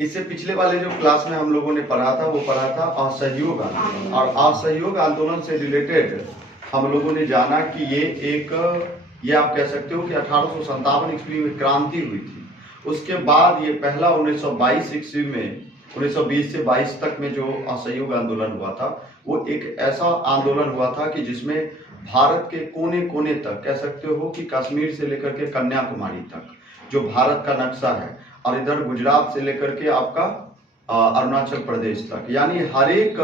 इससे पिछले वाले जो क्लास में हम लोगों ने पढ़ा था वो पढ़ा था असहयोग आंदोलन, और असहयोग आंदोलन से रिलेटेड हम लोगों ने जाना कि ये आप कह सकते हो कि 1857 ईस्वी में क्रांति हुई थी। उसके बाद ये पहला 1922 ईस्वी में 1920 से 22 तक में जो असहयोग आंदोलन हुआ था वो एक ऐसा आंदोलन हुआ था कि जिसमें भारत के कोने कोने तक कह सकते हो कि कश्मीर से लेकर के कन्याकुमारी तक जो भारत का नक्शा है, और इधर गुजरात से लेकर के आपका अरुणाचल प्रदेश तक, यानी हर एक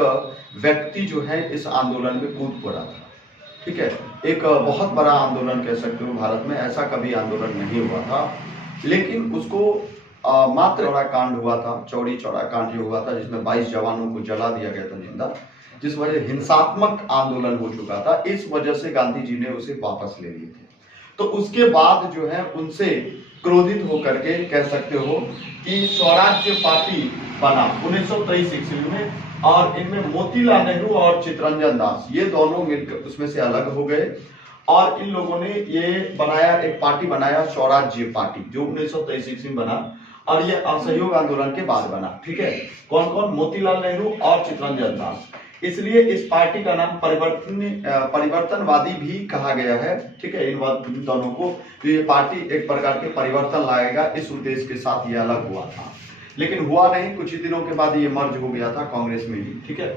व्यक्ति जो है इस आंदोलन में कूद पड़ा था। ठीक है, एक बहुत बड़ा आंदोलन कह सकते हो, भारत में ऐसा कभी आंदोलन नहीं हुआ था। लेकिन उसको मात्र चौड़ा कांड हुआ था, चौड़ी चौड़ा कांड जो हुआ था जिसमें 22 जवानों को जला दिया गया था जिंदा, जिस वजह हिंसात्मक आंदोलन हो चुका था। इस वजह से गांधी जी ने उसे वापस ले लिए थे। तो उसके बाद जो है उनसे क्रोधित होकर के कह सकते हो कि स्वराज्य पार्टी बना 1923 ईस्वी में, और इनमें मोतीलाल नेहरू और चित्तरंजन दास ये दोनों मिलकर उसमें से अलग हो गए, और इन लोगों ने ये बनाया, एक पार्टी बनाया स्वराज्य पार्टी, जो 1923 ईस्वी में बना, और ये असहयोग आंदोलन के बाद बना। ठीक है, कौन कौन? मोतीलाल नेहरू और चित्तरंजन दास। इसलिए इस पार्टी का नाम परिवर्तनवादी भी कहा गया है। ठीक है, इन दोनों को, तो ये पार्टी एक प्रकार के परिवर्तन लाएगा इस उद्देश्य के साथ ये अलग हुआ था, लेकिन हुआ नहीं। कुछ ही दिनों के बाद ये मर्ज हो गया था कांग्रेस में ही। ठीक है,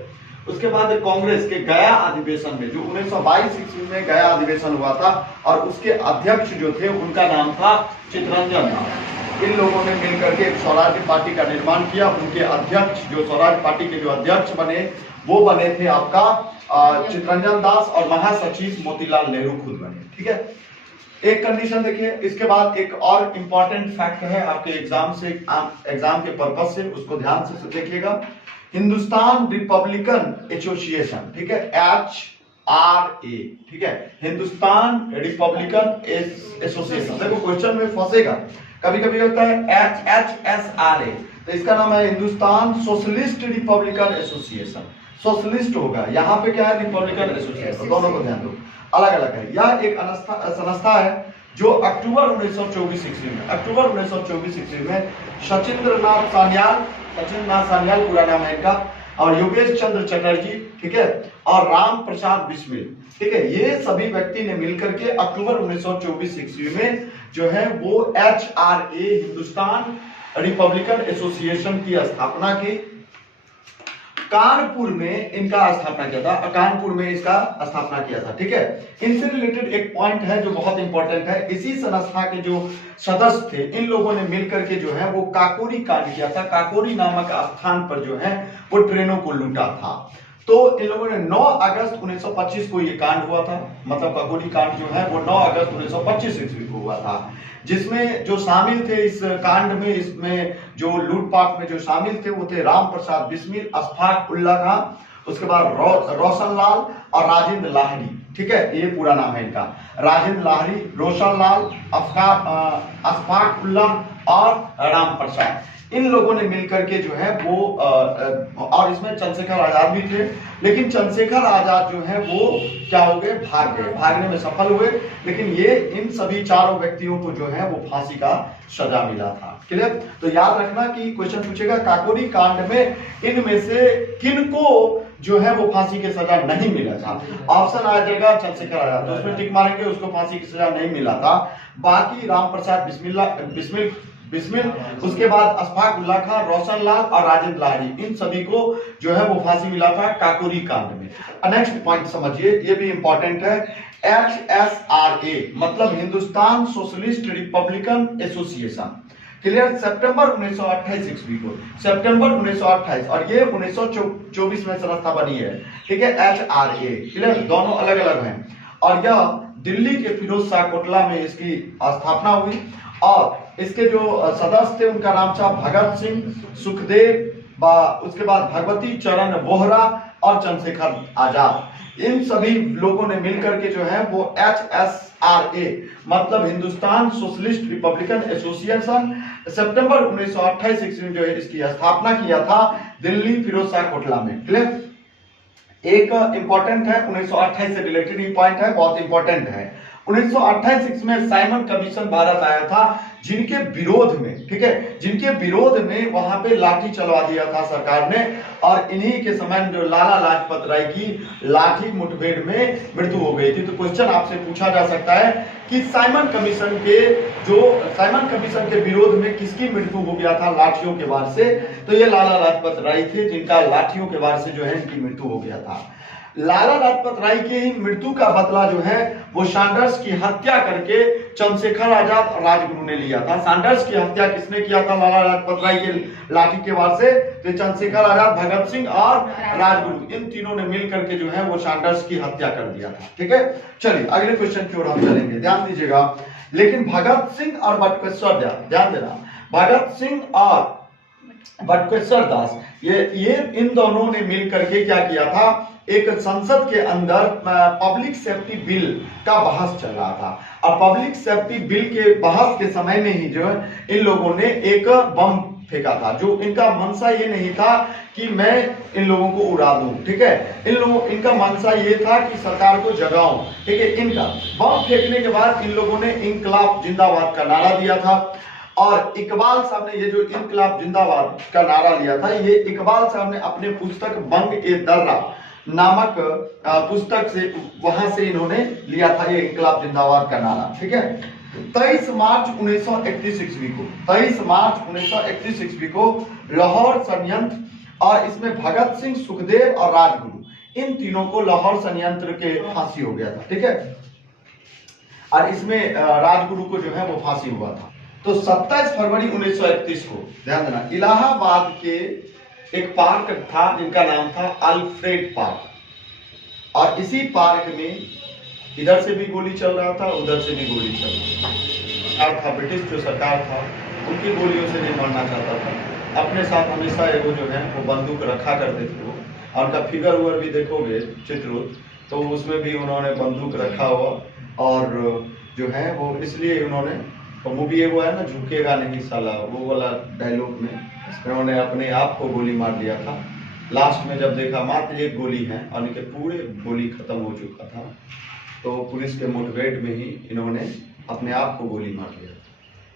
उसके बाद कांग्रेस के गया अधिवेशन में, जो 1922 ईस्वी में गया अधिवेशन हुआ था, और उसके अध्यक्ष जो थे उनका नाम था चित्तरंजन दास। इन लोगों ने मिलकर के एक स्वराज्य पार्टी का निर्माण किया। उनके अध्यक्ष, जो स्वराज्य पार्टी के जो अध्यक्ष बने, वो बने थे आपका चित्तरंजन दास, और महासचिव मोतीलाल नेहरू खुद बने। ठीक है, एक कंडीशन देखिए। इसके बाद एक और इंपॉर्टेंट फैक्ट है आपके एग्जाम के पर्पस से, उसको ध्यान से देखिएगा। हिंदुस्तान रिपब्लिकन एसोसिएशन, ठीक है, HRA, ठीक है, हिंदुस्तान रिपब्लिकन एसोसिएशन। देखो क्वेश्चन में फंसेगा, कभी कभी होता है HSRA, तो इसका नाम है Hindustan socialist republican association. Socialist होगा, यहाँ पे क्या है? Republican association. दोनों को ध्यान दो, अलग अलग है। यह एक संस्था है जो अक्टूबर 1924 ईस्वी में सचिंद्र नाथ सान्याल पूरा नाम है इनका, और योगेश चंद्र चटर्जी, ठीक है, और राम प्रसाद बिस्मिल, ठीक है, ये सभी व्यक्ति ने मिलकर के अक्टूबर 1924 ईस्वी में जो है वो HRA हिंदुस्तान रिपब्लिकन एसोसिएशन की स्थापना की। कानपुर में इनका स्थापना किया था, कानपुर में इसका स्थापना किया था। ठीक है, इनसे रिलेटेड एक पॉइंट है जो बहुत इंपॉर्टेंट है। इसी संस्था के जो सदस्य थे, इन लोगों ने मिलकर के जो है वो काकोरी कांड किया था। काकोरी नामक स्थान पर जो है वो ट्रेनों को लूटा था। तो इन लोगों ने 9 अगस्त 1925 को ये कांड हुआ था, मतलब काकोरी कांड जो है वो 9 अगस्त 1925 ईस्वी को हुआ था, जिसमें जो शामिल थे इस कांड में, इसमें जो लूटपाट में जो शामिल थे वो थे राम प्रसाद बिस्मिल, अशफाक उल्ला खान, उसके बाद रोशन लाल और राजेंद्र लाहिड़ी। ठीक है, ये पूरा नाम है इनका, राजेंद्र लाहिड़ी, रोशन लाल, अशफाक उल्ला और राम प्रसाद। इन लोगों ने मिलकर के जो है वो और इसमें चंद्रशेखर आजाद भी थे, लेकिन चंद्रशेखर आजाद जो है वो क्या हो गए? भाग गए, भागने में सफल हुए। लेकिन ये इन सभी चारों व्यक्तियों को जो है वो फांसी का सजा मिला था। क्लियर? तो याद रखना कि क्वेश्चन पूछेगा काकोरी कांड में इनमें से किनको जो है वो फांसी की सजा नहीं मिला था। ऑप्शन आ जाएगा चंद्रशेखर आजाद, तो उसमें टिक मारेंगे, उसको फांसी की सजा नहीं मिला था। बाकी राम प्रसाद बिस्मिल, उसके बाद अशफाक उल्ला खान, रोशन लाल और राजेंद्र लाहिड़ी, इन सभी को जो है वो फांसी मिला था काकोरी कांड में। नेक्स्ट पॉइंट समझिए, ये भी इंपॉर्टेंट है। HSRA मतलब Hindustan socialist republican association. Clear? सितंबर 1928 ईस्वी को, सितंबर 1928, और ये 1924 में संस्था बनी है। ठीक है, HRA। क्लियर? दोनों अलग अलग हैं, और यह दिल्ली के फिरोज शाह कोटला में इसकी स्थापना हुई, और इसके जो सदस्य थे उनका नाम था भगत सिंह, सुखदेव, उसके बाद भगवती चरण बोहरा और चंद्रशेखर आजाद। इन सभी लोगों ने मिलकर के जो है वो HSRA मतलब हिंदुस्तान सोशलिस्ट रिपब्लिकन एसोसिएशन सितंबर 1928 ईस्वी में जो है इसकी स्थापना किया था दिल्ली फिरोज शाह कोटला में। क्लियर? एक इंपॉर्टेंट है 1928 से रिलेटेड ही पॉइंट है, बहुत इंपॉर्टेंट है। 1988 में साइमन कमीशन भारत आया था, जिनके विरोध में, ठीक है, जिनके विरोध में वहां पे लाठी चलवा दिया था सरकार ने, और इन्हीं के समय में जो लाला लाजपत राय की लाठी मुठभेड़ में मृत्यु हो गई थी। तो क्वेश्चन आपसे पूछा जा सकता है कि साइमन कमीशन के विरोध में किसकी मृत्यु हो गया था लाठियों के वार से? तो ये लाला लाजपत राय थे, जिनका लाठियों के वार से जो है इनकी मृत्यु हो गया था। लाला लाजपत राय की ही मृत्यु का बदला जो है वो सैंडर्स की हत्या करके चंद्रशेखर आजाद और राजगुरु ने लिया था। सैंडर्स की हत्या किसने किया था लाला लाजपत राय के लाठी के वार से? तो चंद्रशेखर आजाद, भगत सिंह और राजगुरु, इन तीनों ने मिल करके जो है वो सैंडर्स की हत्या कर दिया था। ठीक है, चलिए अगले क्वेश्चन की ओर हम चलेंगे, ध्यान दीजिएगा। लेकिन भगत सिंह और बटुकेश्वर दास, ध्यान देना, भगत सिंह और बटुकेश्वर दास, ये इन दोनों ने मिल करके क्या किया था, एक संसद के अंदर पब्लिक सेफ्टी बिल का बहस चल रहा था, और पब्लिक सेफ्टी बिल के बहस के समय में ही जो है इन लोगों ने एक बम फेंका था। जो इनका मंशा ये नहीं था कि मैं इन लोगों को उड़ा दूं, ठीक है, इनका मंशा ये था कि सरकार को जगाऊं, ठीक है। इनका बम फेंकने के बाद इन लोगों ने इंकलाब जिंदाबाद का नारा दिया था, और इकबाल साहब ने ये जो इंकलाब जिंदाबाद का नारा लिया था, ये इकबाल साहब ने अपने पुस्तक बंग ए दर्रा नामक पुस्तक से, वहां से इन्होंने लिया था ये इंकलाब जिंदाबाद का नारा, ठीक है। 23 मार्च 1931 ईस्वी को, 23 मार्च 1931 ईस्वी को लाहौर षड्यंत्र, और इसमें भगत सिंह, सुखदेव और राजगुरु, इन तीनों को लाहौर षड्यंत्र के फांसी हो गया था, ठीक है, और इसमें राजगुरु को जो है वो फांसी हुआ था। तो 27 फरवरी 1931 को, ध्यान देना, इलाहाबाद के एक पार्क था जिनका नाम था अल्फ्रेड पार्क, और इसी पार्क में इधर से भी गोली चल रहा था, उधर से भी गोली चल रहा था। ब्रिटिश जो सरकार था उनकी गोलियों से नहीं मरना चाहता था, अपने साथ हमेशा वो जो है वो बंदूक रखा करते थे वो, और उनका फिगर उगर भी देखोगे चित्र, तो उसमें भी उन्होंने बंदूक रखा हुआ, और जो है वो इसलिए उन्होंने, तो मूवी वो है ना, झुकेगा नहीं साला, वो वाला डायलॉग में उन्होंने अपने आप को गोली मार दिया था। लास्ट में जब देखा मात्र एक गोली है और इनके पूरे गोली खत्म हो चुका था, तो पुलिस के मुठभेड़ में ही इन्होंने अपने आप को गोली मार दिया,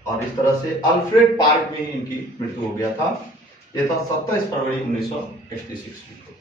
और इस तरह से अल्फ्रेड पार्क में ही इनकी मृत्यु हो गया था। यह था 27 फरवरी 1931 को।